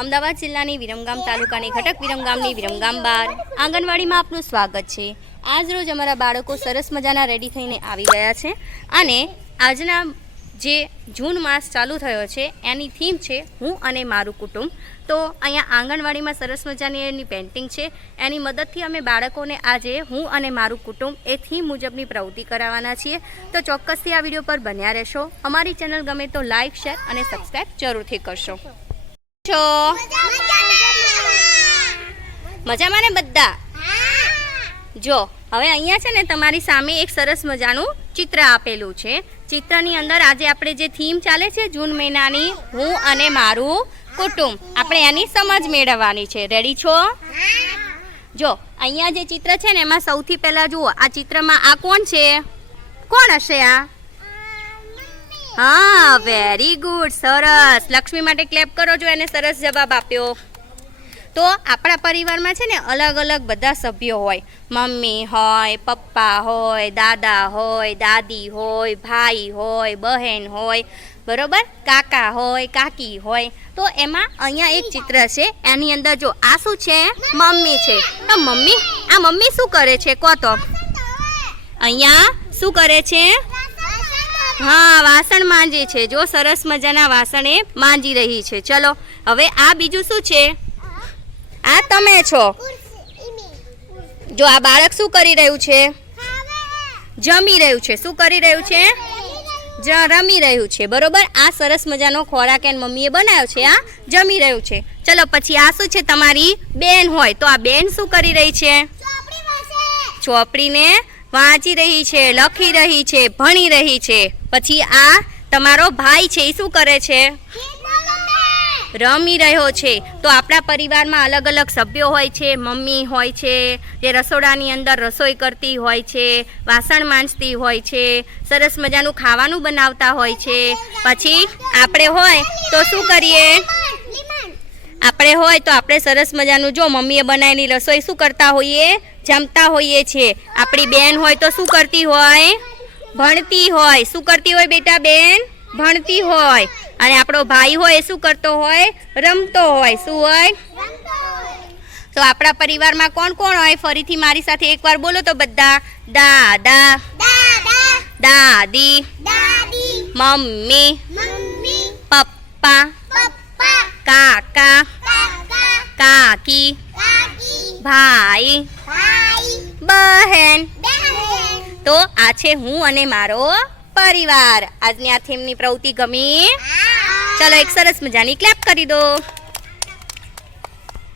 અમદાવાદ જિલ્લાની વિરમગામ તાલુકાની ઘટક વિરમગામની વિરમગામ બાર. આંગણવાડીમાં આપનું સ્વાગત છે. આજ રોજ અમારા બાળકો સરસ મજાના રેડી થઈને આવી ગયા છે. અને આજના જે જૂન માસ ચાલુ થયો છે, એની થીમ છે હું અને મારું કુટુંબ. તો અહીંયા આંગણવાડીમાં સરસ મજાની એની પેઇન્ટિંગ છે. એની મદદથી અમે બાળકોને આજે હું અને મારું કુટુંબ એ થીમ મુજબની પ્રવૃત્તિ કરાવવાના છીએ. તો ચોક્કસથી આ વીડિયો પર બન્યા રહેશો. અમારી ચેનલ ગમે તો લાઇક શેર અને સબસ્ક્રાઈબ જરૂરથી કરશો. છો? મજામાં ને બધા? જો, હવે અહીંયા છે ને તમારી સામે એક સરસ મજાનું ચિત્ર આપેલું છે. ચિત્રની અંદર આજે આપણે જે થીમ ચાલે છે જૂન મહિનાની, હું અને મારું કુટુંબ. આપણે એની સમજ મેળવવાની છે. રેડી છો? જો, અહીંયા જે ચિત્ર છે ને એમાં સૌથી પહેલાં જુઓ, આ ચિત્રમાં આ કોણ છે? કોણ હશે આ? હા વેરી ગુડ સરસ. લક્ષ્મી માટે ક્લેપ કરો જો એને સરસ જવાબ આપ્યો. તો આપણા પરિવારમાં છે ને અલગ અલગ બધા સભ્યો હોય. મમ્મી હોય, પપ્પા હોય, દાદા હોય, દાદી હોય, ભાઈ હોય, બહેન હોય, બરોબર? કાકા હોય, કાકી હોય. તો એમાં અહીંયા એક ચિત્ર છે. એની અંદર જો આ શું છે, મમ્મી છે. તો મમ્મી, આ મમ્મી શું કરે છે? કહો તો. અહીંયા શું કરે છે? હા, વાસણ માંજે છે. જો સરસ મજાના વાસણ એ માંજી રહી છે. ચલો, હવે આ બીજું શું છે? આ તમે છો. જો આ બાળક શું કરી રહ્યું છે? જમી રહ્યું છે. શું કરી રહ્યું છે? રમી રહ્યું છે. બરોબર? આ સરસ મજાનો ખોરાક એન મમ્મીએ બનાવ્યો છે આ જમી રહ્યું છે. ચલો, પછી આ શું છે? તમારી બેન હોય. તો આ બેન શું કરી રહી છે? ચોપડીને વાંચી રહી છે, લખી રહી છે, ભણી રહી છે. પછી આ તમારો ભાઈ છે એ શું કરે છે? રમી રહ્યો છે. તો આપણા પરિવારમાં અલગ અલગ સભ્યો હોય છે, મમ્મી હોય છે, જે રસોડાની અંદર રસોઈ કરતી હોય છે, વાસણ માંજતી હોય છે, સરસ મજાનું ખાવાનું બનાવતા હોય છે. પછી આપણે હોય તો શું કરીએ? આપણે હોય તો આપણે સરસ મજાનું જો મમ્મીએ બનાવેલી રસોઈ શું કરતા હોઈએ? જમતા હોઈએ છીએ આપણી બેન હોય તો શું કરતી હોય? ભણતી હોય. શું કરતી હોય બેટા બેન? ભણતી હોય. અને આપણો ભાઈ હોય એ શું કરતો હોય? રમતો હોય. શું હોય? તો આપણા પરિવારમાં કોણ કોણ હોય? ફરીથી મારી સાથે એકવાર બોલો તો બધા. દાદા. દાદી. મમ્મી. પપ્પા. કાકા. કાકી ભાઈ. બહેન. તો આ છે હું અને મારો પરિવાર. આજની આ થીમની પ્રવૃત્તિ ગમી? ચલો એક સરસ મજાની ક્લેપ કરી દો.